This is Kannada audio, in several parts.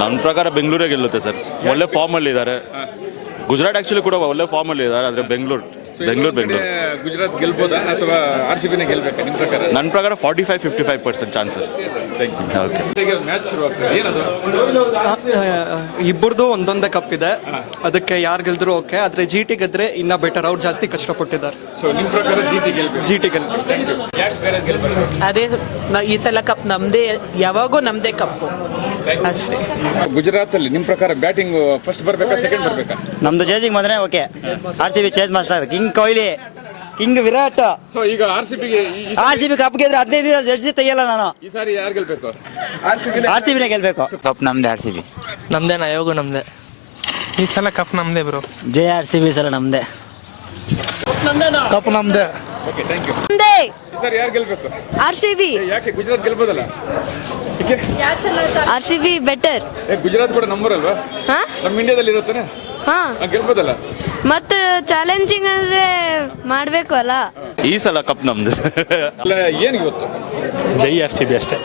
ನನ್ನ ಪ್ರಕಾರ ಬೆಂಗಳೂರೇ ಗೆಲ್ಲುತ್ತೆ ಸರ್. ಒಳ್ಳೆ ಫಾರ್ಮಲ್ಲಿ ಇದ್ದಾರೆ. ಗುಜರಾತ್ ಆ್ಯಕ್ಚುಲಿ ಕೂಡ ಒಳ್ಳೆ ಫಾರ್ಮಲ್ಲಿ ಇದ್ದಾರೆ, ಆದರೆ ಬೆಂಗಳೂರು ಗುಜರಾತ್ ಗೆಲ್ಬೋದಾ ಅಥವಾ RCBನೇ ಗೆಲ್ಬೇಕಾ ನಿಮ್ಮ ಪ್ರಕಾರ? ನನ್ನ ಪ್ರಕಾರ 45-55% ಚಾನ್ಸಸ್. ಓಕೆ, ಮ್ಯಾಚ್ ಶುರು ಆಗ್ತದೆ, ಏನದು? ಇಬ್ಬರದು ಒಂದೊಂದೇ ಕಪ್ ಇದೆ, ಅದಕ್ಕೆ ಯಾರು ಗೆಲ್ದ್ರು ಓಕೆ. ಆದರೆ GT ಗೆದ್ರೆ ಇನ್ನೂ ಬೆಟರ್, ಅವ್ರು ಜಾಸ್ತಿ ಕಷ್ಟಪಟ್ಟಿದ್ದಾರೆ. ಸೊ ನಿಮ್ಮ ಪ್ರಕಾರ GT ಗೆಲ್ಬೇಕು? GT ಗೆಲ್ಬೇಕು. ಯಾಕೆ ಬೇರೆ ಗೆಲ್ಬಾರ್ದು? ಅದೇ ಈ ಸಲ ಕಪ್ ನಮ್ಮದೇ, ಯಾವಾಗೂ ನಮ್ಮದೇ ಕಪ್ಪು ಅಷ್ಟೇ. ಗುಜರಾತ್ ಅಲ್ಲಿ ನಿಮ್ಮ ಪ್ರಕಾರ ಬ್ಯಾಟಿಂಗ್ ಫಸ್ಟ್ ಬರಬೇಕಾ ಸೆಕೆಂಡ್ ಬರಬೇಕಾ? ನಮ್ದು ಚೇಸಿಂಗ್ ಬಂದ್ರೆ okay. RCB chase master, king Kohli, king Virat. So ಈಗ RCBಗೆ RCB ಕಪ್ ಗೆದ್ರೆ 15 ದಿನ ಜರ್ಸಿ ತೆಗಿಯಲ್ಲ ನಾನು. ಈ ಸಾರಿ ಯಾರು ಗೆಲ್ಬೇಕು? RCBನೇ ಗೆಲ್ಬೇಕು. ಕಪ್ ನಮ್ದೆ, RCB ನಮ್ದೇ, ಯಾವಾಗೂ ನಮ್ದೇ. ಈ ಸಲ ಕಪ್ ನಮ್ದೇ ಬ್ರೋ. ಜೈ RCB ಸಲ ನಮ್ದೆ. ಕಪ್ ನಮ್ದೆ. Okay, thank you. ನಮ್ದೇ. ಈ ಸಾರಿ ಯಾರು ಗೆಲ್ಬೇಕು? RCB. ಯಾಕೆ ಗುಜರಾತ್ ಗೆಲ್ಬೋದಲ್ಲ? RCB better. ಗುಜರಾತ್ ಕೂಡ ನಂಬರ್ ಅಲ್ವಾ? ನಮ್ಮ ಇಂಡಿಯಾದಲ್ಲಿ ಇರುತ್ತಾನೆ, ಗೆಲ್ಬೋದಲ್ಲ? ಮತ್ತೆ ಚಾಲೆಂಜಿಂಗ್ ಅಂದ್ರೆ ಮಾಡ್ಬೇಕು ಅಲ್ಲ. ಈ ಸಲ ಕಪ್ ನಮ್ದು. ಅಲ್ಲ, ಏನು ಇವತ್ತು? ಜೈ RCB ಅಷ್ಟೇ.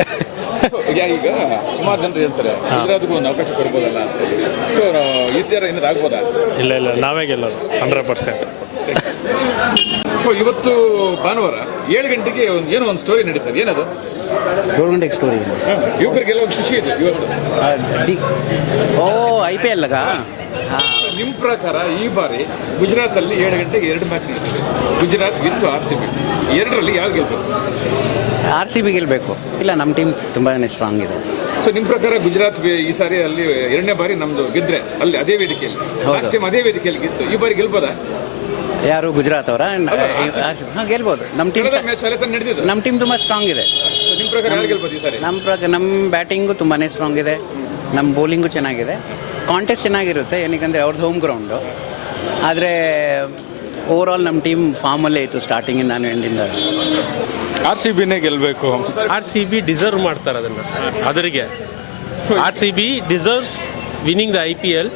ಈಗ ಸುಮಾರು ಜನರು ಹೇಳ್ತಾರೆ ಗುಜರಾತ್ಗೂ ಒಂದು ಅವಕಾಶ ಕೊಡ್ಬೋದಲ್ಲ ಅಂತ. ಸೊ ಈ ಸಾರಿ ಏನಾದ್ರು ಆಗ್ಬೋದಾ? ಇಲ್ಲ, ನಾವೇ ಗೆಲ್ಲೋದು 100%. ಸೊ ಇವತ್ತು ಭಾನುವಾರ 7 ಗಂಟೆಗೆ ಏನೋ ಒಂದು ಸ್ಟೋರಿ ನಡೀತದೆ, ಏನದು? 7 ಗಂಟೆಗೆ ಸ್ಟೋರಿ. ಯುವಕರಿಗೆಲ್ಲ ಒಂದು ಖುಷಿ ಇದೆ ಇವತ್ತು. IPL ನಿಮ್ಮ ಪ್ರಕಾರ ಈ ಬಾರಿ ಗುಜರಾತ್ ಅಲ್ಲಿ 7 ಗಂಟೆಗೆ 2 ಮ್ಯಾಚ್ ನಡೀತದೆ. ಗುಜರಾತ್ ವಿತ್ RCB, ಎರಡರಲ್ಲಿ ಯಾರು ಗೆಲ್ಬೇಕು? RCB ಗೆಲ್ಬೇಕು. ಇಲ್ಲ, ನಮ್ಮ ಟೀಮ್ ತುಂಬಾನೇ ಸ್ಟ್ರಾಂಗ್ ಇದೆ. ಸೊ ನಿಮ್ಮ ಪ್ರಕಾರ ಗುಜರಾತ್ ಈ ಸಾರಿ ಅಲ್ಲಿ 2ನೇ ಬಾರಿ ನಮ್ದು ಗೆದ್ರೆ ಅಲ್ಲಿ ಅದೇ ವೇದಿಕೆಯಲ್ಲಿ, ಲಾಸ್ಟ್ ಟೈಮ್ ಅದೇ ವೇದಿಕೆಯಲ್ಲಿ ಗೆದ್ದು, ಈ ಬಾರಿ ಗೆಲ್ಬೋದಾ? ಯಾರು ಗುಜರಾತ್ ಅವರ? ಗೆಲ್ಬೋದು. ನಮ್ಮ ಟೀಮ್ ನಡೆದಿದ್ದು, ನಮ್ಮ ಟೀಮ್ ತುಂಬ ಸ್ಟ್ರಾಂಗ್ ಇದೆ. ನಿಮ್ಮ ಪ್ರಕಾರ ಯಾರು ಗೆಲ್ಬೋದು ಈ ಸಾರಿ? ನಮ್ಮ ಬ್ಯಾಟಿಂಗು ತುಂಬಾ ಸ್ಟ್ರಾಂಗ್ ಇದೆ, ನಮ್ಮ ಬೌಲಿಂಗು ಚೆನ್ನಾಗಿದೆ, ಕಾಂಟೆಸ್ಟ್ ಚೆನ್ನಾಗಿರುತ್ತೆ. ಏನಕ್ಕೆ ಅವ್ರದ್ದು ಹೋಮ್ ಗ್ರೌಂಡು. ಆದರೆ ಓವರಾಲ್ ನಮ್ಮ ಟೀಮ್ ಫಾರ್ಮಲ್ಲೇ ಇತ್ತು ಸ್ಟಾರ್ಟಿಂಗಿಂದ ನಾನು ಎಂಡಿಂದ. RCBನೇ ಗೆಲ್ಲಬೇಕು. RCB ಡಿಸರ್ವ್ ಮಾಡ್ತಾರೆ ಅದನ್ನು. ಅದರಿಗೆ RCB deserves winning the IPL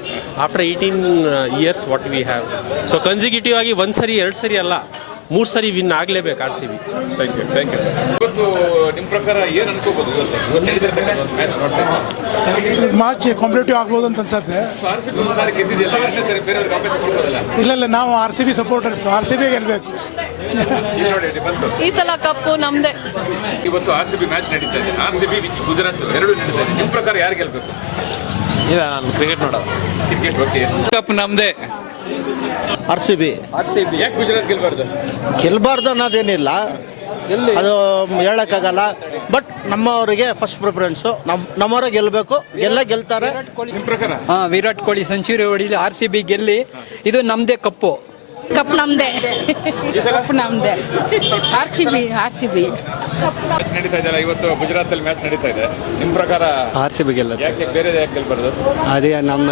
after 18 years what we have. So consecutive ಆಗಿ 1 ಸರಿ 2 ಸರಿ ಅಲ್ಲ, 3 ಸರಿ ವಿನ್ ಆಗಲೇಬೇಕು RCB. Thank you. ಇವತ್ತು ನಿಮ್ಮ ಪ್ರಕಾರ ಏನು ಅನ್ಕೋಬೋದು? ಮ್ಯಾಚ್ ಕಾಂಪಿಟೇಟಿವ್ ಆಗ್ಬೋದು ಅಂತ ಅನ್ಸುತ್ತೆ. RCB ಒಂದು ಸಾರಿ ಗೆದ್ದಿದೆಯಲ್ಲ, 2ನೇ ಸಾರಿ ಬೇರೆಯವ್ರಿಗೆ ಅವಕಾಶ ಕೊಡ್ಬೋದಲ್ಲ? ಇಲ್ಲ, ನಾವು RCB ಸಪೋರ್ಟರ್ಸ್, RCB ಗೆಲ್ಬೇಕು. ಈ ಸಲ ಕಪ್ಪು ನಮ್ಮದೇ. ಇವತ್ತು RCB ಮ್ಯಾಚ್ ನಡೀತಾ ಇದೆ. RCB ವಿಚ್ ಗುಜರಾತ್ ಎರಡೂ ನಡೀತಾ ಇದೆ. ನಿಮ್ಮ ಪ್ರಕಾರ ಯಾರು ಗೆಲ್ಬೇಕು? ಇಲ್ಲ, ನಾನು ಕ್ರಿಕೆಟ್ ನೋಡೋದು. Cricket okay. ಕಪ್ ನಮ್ಮದೇ. RCB ಯಾಕೆ ಗುಜರಾತ್ ಗೆಲ್ಬಾರ್ದು ಅನ್ನೋದೇನಿಲ್ಲ, ಅದು ಹೇಳಕ್ಕಾಗಲ್ಲ. ಬಟ್ ನಮ್ಮವರಿಗೆ ಫಸ್ಟ್ ಪ್ರಿಫರೆನ್ಸು, ನಮ್ಮವರೇ ಗೆಲ್ಲಬೇಕು. ಗೆಲ್ತಾರೆ. ನಿಮ್ಮ ಪ್ರಕಾರ? ವಿರಾಟ್ ಕೊಹ್ಲಿ ಸೆಂಚುರಿ ಹೊಡಿಲಿ, RCB ಗೆಲ್ಲಿ, ಇದು ನಮ್ಮದೇ ಕಪ್ಪು. ಕಪ್ ನಮ್ದೇ. ಕಪ್ ನಮ್ದೇ. RCB ಮ್ಯಾಚ್ ನಡೀತಾ ಇದೆಯಲ್ಲ, ಇವತ್ತು ಗುಜರಾತ್ ಅಲ್ಲಿ ಮ್ಯಾಚ್ ನಡೀತಾ ಇದೆ. ನಿಮ್ಮ ಪ್ರಕಾರ RCB ಗೆಲ್ಲುತ್ತೆ. ಯಾಕೆ ಬೇರೆ ಯಾಕೆ ಗೆಲ್ಬಾರ್ದು? ಅದೇ ನಮ್ಮ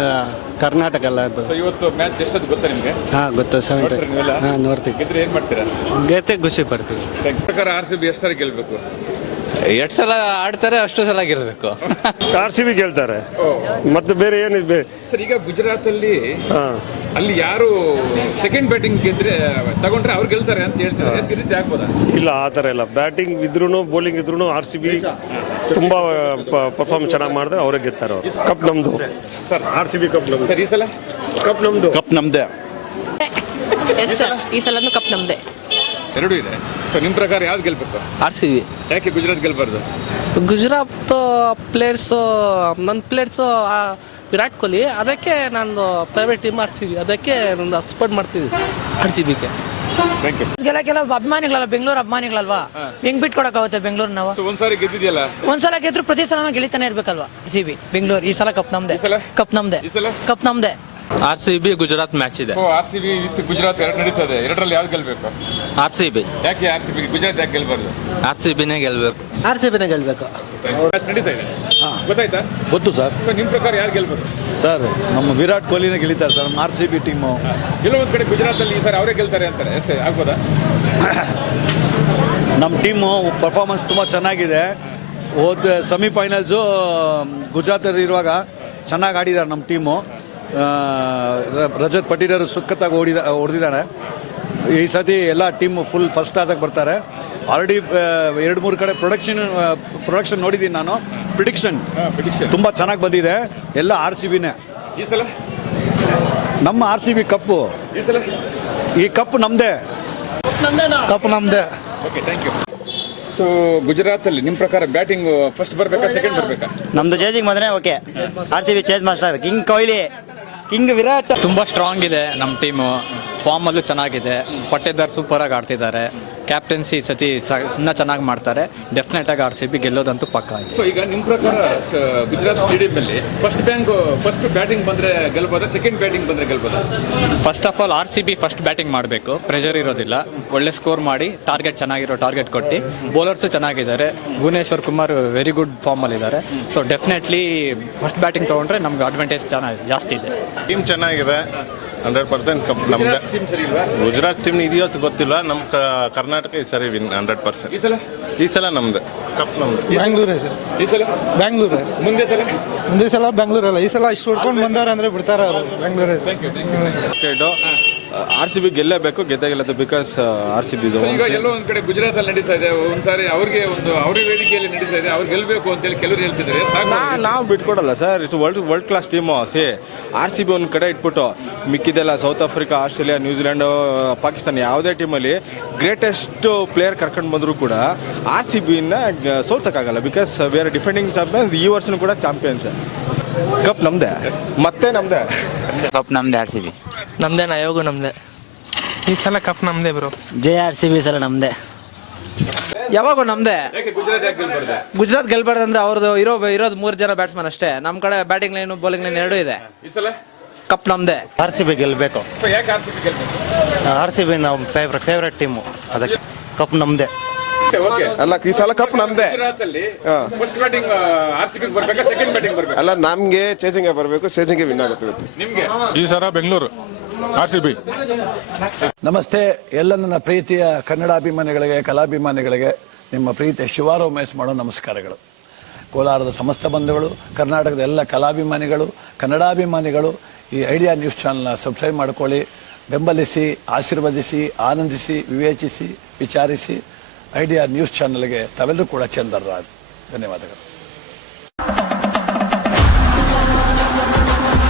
ಕರ್ನಾಟಕ ಎಲ್ಲ. ಸೊ ಇವತ್ತು ಮ್ಯಾಚ್ ಎಷ್ಟೊತ್ತು ಗೊತ್ತಾ ನಿಮಗೆ? ಗೊತ್ತು. 7 ನೀವೆಲ್ಲ ನೋಡ್ತೀವಿ. ಗೆದ್ರೆ ಏನು ಮಾಡ್ತೀರಾ? ಗೆದ್ದೆ ಖುಷಿ ಪಡ್ತೀವಿ. ನಿಮ್ಮ ಪ್ರಕಾರ RCB ಎಷ್ಟು ಸಾರಿ ಗೆಲ್ಬೇಕು? 2 ಸಲ ಆಡ್ತಾರೆ, ಅಷ್ಟು ಸಲ ಗೆಲ್ಲಬೇಕು. RCB ಗೆಲ್ತಾರೆ, ಮತ್ತೆ ಬೇರೆ ಏನಿದೆ ಸರ್? ಈಗ ಗುಜರಾತ್ ಅಲ್ಲಿ ಯಾರು ಸೆಕೆಂಡ್ ಬ್ಯಾಟಿಂಗ್ ಗೆದ್ರೆ ತಗೊಂಡ್ರೆ ಅವ್ರು ಗೆಲ್ತಾರೆ ಅಂತ ಹೇಳ್ತಾರೆ, ಈ ರೀತಿ ಆಗ್ಬೋದಾ? ಇಲ್ಲ, ಆ ಥರ ಇಲ್ಲ. ಬ್ಯಾಟಿಂಗ್ ಇದ್ರೂ ಬೌಲಿಂಗ್ ಇದ್ರೂ RCB ತುಂಬ ಪರ್ಫಾರ್ಮೆನ್ಸ್ ಚೆನ್ನಾಗಿ ಮಾಡಿದ್ರೆ ಅವರೇ ಗೆಲ್ತಾರೆ. ಅವರು ಕಪ್ ನಮ್ಮದು ಸರ್. RCB ಕಪ್ ನಮ್ಮದು ಸರ್. ಈ ಸಲ ಕಪ್ ನಮ್ಮದು. ಕಪ್ ನಮ್ಮದೇ. ಎಸ್ ಸರ್, ಈ ಸಲನೂ ಕಪ್ ನಮ್ಮದೇ. ಎರಡೂ ಇದೆ. ಸೊ ನಿಮ್ಮ ಪ್ರಕಾರ ಯಾವ್ದು ಗೆಲ್ಬೇಕು? RCB. ಯಾಕೆ ಗುಜರಾತ್ ಗೆಲ್ಬಾರ್ದು? ಗುಜರಾತ್ ಪ್ಲೇಯರ್ಸು, ನನ್ನ ಪ್ಲೇಯರ್ಸು ವಿರಾಟ್ ಕೊಹ್ಲಿ, ಅದಕ್ಕೆ ನಂದು ಫೇವ್ರೇಟ್ ಟೀಮ್ RCB. ಅದಕ್ಕೆ ನಂದು ಸಪೋರ್ಟ್ ಮಾಡ್ತಿದ್ವಿ RCBಗೆ. Thank you. ಕೆಲವು ಅಭಿಮಾನಿಗಳಲ್ಲ, ಬೆಂಗಳೂರು ಅಭಿಮಾನಿಗಳಲ್ವಾ, ಹೆಂಗ್ ಬಿಟ್ಕೊಡಕ್ಕಾಗುತ್ತೆ ಬೆಂಗಳೂರು ನಾವು? ಒಂದ್ಸಾರಿ ಗೆದ್ದಿದೆಯಲ್ಲ, ಒಂದ್ಸಲ ಗೆದ್ರು ಪ್ರತಿ ಸಲ ನಾವು ಗೆಳಿತಾನೆ ಇರ್ಬೇಕಲ್ವಾ? RCB ಬೆಂಗಳೂರು ಈ ಸಲ ಕಪ್ ನಮ್ದೆ. ಕಪ್ ನಮ್ದೆ. ಕಪ್ ನಮ್ದೆ. RCB ಗುಜರಾತ್ ಮ್ಯಾಚ್ ಇದೆ. RCB ವಿತ್ ಗುಜರಾತ್ ಎರಡು ನಡೀತದೆ. ಎರಡರಲ್ಲಿ ಯಾವ್ದು ಗೆಲ್ಬೇಕು? RCB. ಯಾಕೆ RCB? ಗುಜರಾತ್ ಯಾಕೆ ಗೆಲ್ಬಾರ್ದು? RCBನೇ ಗೆಲ್ಬೇಕು. RCBನೇ ಗೆಲ್ಬೇಕು. ಮ್ಯಾಚ್ ನಡೀತಾ ಇದೆ, ಗೊತ್ತಾಯ್ತಾ? ಗೊತ್ತು ಸರ್. ಸೊ ನಿಮ್ಮ ಪ್ರಕಾರ ಯಾರು ಗೆಲ್ಬೇಕು? ಸರ್, ನಮ್ಮ ವಿರಾಟ್ ಕೊಹ್ಲಿನೇ ಗೆಲ್ಲಿದ್ದಾರೆ ಸರ್. ನಮ್ಮ RCB ಟೀಮು ಎಲ್ಲೋ ಒಂದು ಕಡೆ ಗುಜರಾತಲ್ಲಿ ಈ ಸಾರಿ ಅವರೇ ಗೆಲ್ತಾರೆ ಅಂತಾರೆ, ಎಷ್ಟೇ ಆಗ್ಬೋದಾ? ನಮ್ಮ ಟೀಮು ಪರ್ಫಾರ್ಮೆನ್ಸ್ ತುಂಬ ಚೆನ್ನಾಗಿದೆ. ಹೋದ ಸೆಮಿಫೈನಲ್ಸು ಗುಜರಾತಲ್ಲಿ ಇರುವಾಗ ಚೆನ್ನಾಗಿ ಆಡಿದ್ದಾರೆ ನಮ್ಮ ಟೀಮು. ರಜತ್ ಪಟೀಲರು ಸುಕ್ಕತ್ತಾಗಿ ಹೊಡೆದಿದ್ದಾರೆ. ಈ ಸತಿ ಎಲ್ಲ ಟೀಮು ಫುಲ್ ಫಸ್ಟ್ ಕ್ಲಾಸಾಗಿ ಬರ್ತಾರೆ. ಆಲ್ರೆಡಿ 2-3 ಕಡೆ ಪ್ರೊಡಕ್ಷನ್ ನೋಡಿದ್ದೀನಿ ನಾನು. ಪ್ರಿಡಿಕ್ಷನ್ ತುಂಬ ಚೆನ್ನಾಗಿ ಬಂದಿದೆ. ಎಲ್ಲ RCBನೇ ಈ ಸಲ. ನಮ್ಮ RCB ಕಪ್ಪು. ಈ ಸಲ ಈ ಕಪ್ಪು ನಮ್ಮದೇ. ಕಪ್ ನಮ್ದೆ. Okay, thank you. ಸೊ ಗುಜರಾತಲ್ಲಿ ನಿಮ್ಮ ಪ್ರಕಾರ ಬ್ಯಾಟಿಂಗ್ ಫಸ್ಟ್ ಬರಬೇಕಾ ಸೆಕೆಂಡ್ ಬರಬೇಕಾ? ನಮ್ದು ಚೇಸಿಂಗ್ ಬಂದರೆ okay. RCB chase master king Kohli, king Virat. ತುಂಬ ಸ್ಟ್ರಾಂಗ್ ಇದೆ ನಮ್ಮ ಟೀಮು. ಫಾರ್ಮಲ್ಲೂ ಚೆನ್ನಾಗಿದೆ. ಪಟ್ಟೇದಾರ್ ಸೂಪರಾಗಿ ಆಡ್ತಿದ್ದಾರೆ. ಕ್ಯಾಪ್ಟನ್ಸಿ ಸತಿ ಇನ್ನೂ ಚೆನ್ನಾಗಿ ಮಾಡ್ತಾರೆ. ಡೆಫಿನೆಟಾಗಿ RCB ಗೆಲ್ಲೋದಂತೂ ಪಕ್ಕ ಇದೆ. ಸೊ ಈಗ ನಿಮ್ಮ ಪ್ರಕಾರ ಗುಜರಾತ್ ಸ್ಟೇಡಿಯಂನಲ್ಲಿ ಫಸ್ಟ್ ಬ್ಯಾಟಿಂಗ್ ಬಂದರೆ ಗೆಲ್ಬೋದಾ, ಸೆಕೆಂಡ್ ಬ್ಯಾಟಿಂಗ್ ಬಂದರೆ ಗೆಲ್ಬೋದಾ? First of all RCB first batting ಮಾಡಬೇಕು. ಪ್ರೆಷರ್ ಇರೋದಿಲ್ಲ. ಒಳ್ಳೆ ಸ್ಕೋರ್ ಮಾಡಿ ಚೆನ್ನಾಗಿರೋ ಟಾರ್ಗೆಟ್ ಕೊಟ್ಟು. ಬೌಲರ್ಸು ಚೆನ್ನಾಗಿದ್ದಾರೆ. ಭುವನೇಶ್ವರ್ ಕುಮಾರ್ ವೆರಿ ಗುಡ್ ಫಾರ್ಮಲ್ಲಿದ್ದಾರೆ. ಸೊ ಡೆಫಿನೆಟ್ಲಿ ಫಸ್ಟ್ ಬ್ಯಾಟಿಂಗ್ ತೊಗೊಂಡ್ರೆ ನಮ್ಗೆ ಅಡ್ವಾಂಟೇಜ್ ಜಾಸ್ತಿ ಇದೆ. ಟೀಮ್ ಚೆನ್ನಾಗಿದೆ. 100% ಕಪ್ ನಮ್ದೆ. ಟೀಮ್ ಸರಿ ಇಲ್ವಾ? ಗುಜರಾತ್ ಟೀಮ್ ಇದೆಯೋ ಗೊತ್ತಿಲ್ಲ. ನಮ್ಮ ಕರ್ನಾಟಕ ಈ ಸರಿ ವಿನ್ 100%. ಈ ಸಲ ನಮ್ದು ಕಪ್ ನಮ್ದು. ಬ್ಯಾಂಗ್ಳೂರೇ ಸರ್. ಈ ಸಲ ಬ್ಯಾಂಗ್ಳೂರೇ. ಮುಂದೆ ಸಲ ಬೆಂಗಳೂರಲ್ಲ. ಈ ಸಲ ಇಷ್ಟು ಹೊಡ್ಕೊಂಡು ಬಂದವ್ರೆ ಅಂದರೆ ಬಿಡ್ತಾರೆ ಅವರು. ಬ್ಯಾಂಗ್ಳೂರೇ ಸರ್. RCB ಗೆಲ್ಲೇಬೇಕು, ಗೆಲ್ಲದು. ಬಿಕಾಸ್ RCB ಈಗ ಎಲ್ಲೋ ಒಂದ್ ಕಡೆ ಗುಜರಾತಲ್ಲಿ ನಡೀತಾ ಇದೆ. ಒಂದ್ಸಾರಿ ಅವ್ರಿಗೆ ಅವ್ರ ವೇದಿಕೆಯಲ್ಲಿ ನಡೀತಾ ಇದೆ. ಅವ್ರು ಗೆಲ್ಬೇಕು ಅಂತೇಳಿ ಕೆಲವರು ಹೇಳ್ತಿದ್ದಾರೆ. ನಾವು ಬಿಟ್ಕೊಡಲ್ಲ sir. It's world class team. RCB ಒಂದು ಕಡೆ ಇಟ್ಬಿಟ್ಟು ಮಿಕ್ಕಿದೆಲ್ಲ South Africa, Australia, New Zealand, Pakistan ಯಾವುದೇ ಟೀಮಲ್ಲಿ ಗ್ರೇಟೆಸ್ಟ್ ಪ್ಲೇಯರ್ ಕರ್ಕೊಂಡು ಬಂದರೂ ಕೂಡ RCBನ ಸೋಲ್ಸೋಕ್ಕಾಗಲ್ಲ. Because we are defending champions. ಈ ವರ್ಷನೂ ಕೂಡ ಚಾಂಪಿಯನ್ಸ್. ಕಪ್ ನಮ್ದೇ, ಮತ್ತೆ ನಮ್ದೇ. ಕಪ್ ನಮ್ದೆ. RCB ನಮ್ದೇ. ಆಯೋಗ ನಮ್ದೇ. ಈ ಸಲ ಕಪ್ ನಮ್ದೆ ಬ್ರೋ. RCB ಸಲ ನಮ್ದೆ. ಯಾವಾಗೂ ನಮ್ದೆ. ಯಾಕೆ ಗುಜರಾತ್ ಯಾಕೆ ಗೆಲ್ಬಾರ್ದು? ಗುಜರಾತ್ ಗೆಲ್ಬಾರ್ದು ಅಂದ್ರೆ ಅವ್ರದ್ದು ಇರೋದು 3 ಜನ ಬ್ಯಾಟ್ಸ್ಮನ್ ಅಷ್ಟೇ. ನಮ್ಮ ಕಡೆ ಬ್ಯಾಟಿಂಗ್ ಲೈನು ಬೌಲಿಂಗ್ ಲೈನ್ ಎರಡೂ ಇದೆ. ಈ ಸಲ ಕಪ್ ನಮ್ದೆ. RCB ಗೆಲ್ಲಬೇಕು. ಯಾಕೆ RCB ಗೆಲ್ಬೇಕು? RCB ನಾವು ಫೇವ್ರೆಟ್ ಟೀಮು, ಅದಕ್ಕೆ ಕಪ್ ನಮ್ದೆ. ಓಕೆ, ಅಲ್ಲ ಈ ಸಲ ಕಪ್ ನಮ್ದೇ. ಗುಜರಾತಲ್ಲಿ ಫಸ್ಟ್ ಬ್ಯಾಟಿಂಗ್ RCB ಬರ್ಬೇಕಾ, ಸೆಕೆಂಡ್ ಬ್ಯಾಟಿಂಗ್ ಬರ್ಬೇಕಾ? ಅಲ್ಲ, ನಮಗೆ ಚೇಸಿಂಗ್ ಬರಬೇಕು. ಚೇಸಿಂಗ್ ವಿನ್ ಆಗುತ್ತೆ ನಿಮ್ಗೆ ಈ ಸಲ ಬೆಂಗಳೂರು RCB. ನಮಸ್ತೆ ಎಲ್ಲ ನನ್ನ ಪ್ರೀತಿಯ ಕನ್ನಡಾಭಿಮಾನಿಗಳಿಗೆ, ಕಲಾಭಿಮಾನಿಗಳಿಗೆ ನಿಮ್ಮ ಪ್ರೀತಿಯ ಶಿವಾರ ಉಮೇಶ್ ಮಾಡೋ ನಮಸ್ಕಾರಗಳು. ಕೋಲಾರದ ಸಮಸ್ತ ಬಂಧುಗಳು, ಕರ್ನಾಟಕದ ಎಲ್ಲ ಕಲಾಭಿಮಾನಿಗಳು, ಕನ್ನಡಾಭಿಮಾನಿಗಳು ಈ ಐಡಿಯಾ ನ್ಯೂಸ್ ಚಾನಲ್ನ ಸಬ್ಸ್ಕ್ರೈಬ್ ಮಾಡ್ಕೊಳ್ಳಿ, ಬೆಂಬಲಿಸಿ, ಆಶೀರ್ವದಿಸಿ, ಆನಂದಿಸಿ, ವಿವೇಚಿಸಿ, ವಿಚಾರಿಸಿ. ಐಡಿಯಾ ನ್ಯೂಸ್ ಚಾನಲ್ಗೆ ತಾವೆಲ್ಲರೂ ಕೂಡ ಚಂದರ್ರಾಜ್. ಧನ್ಯವಾದಗಳು.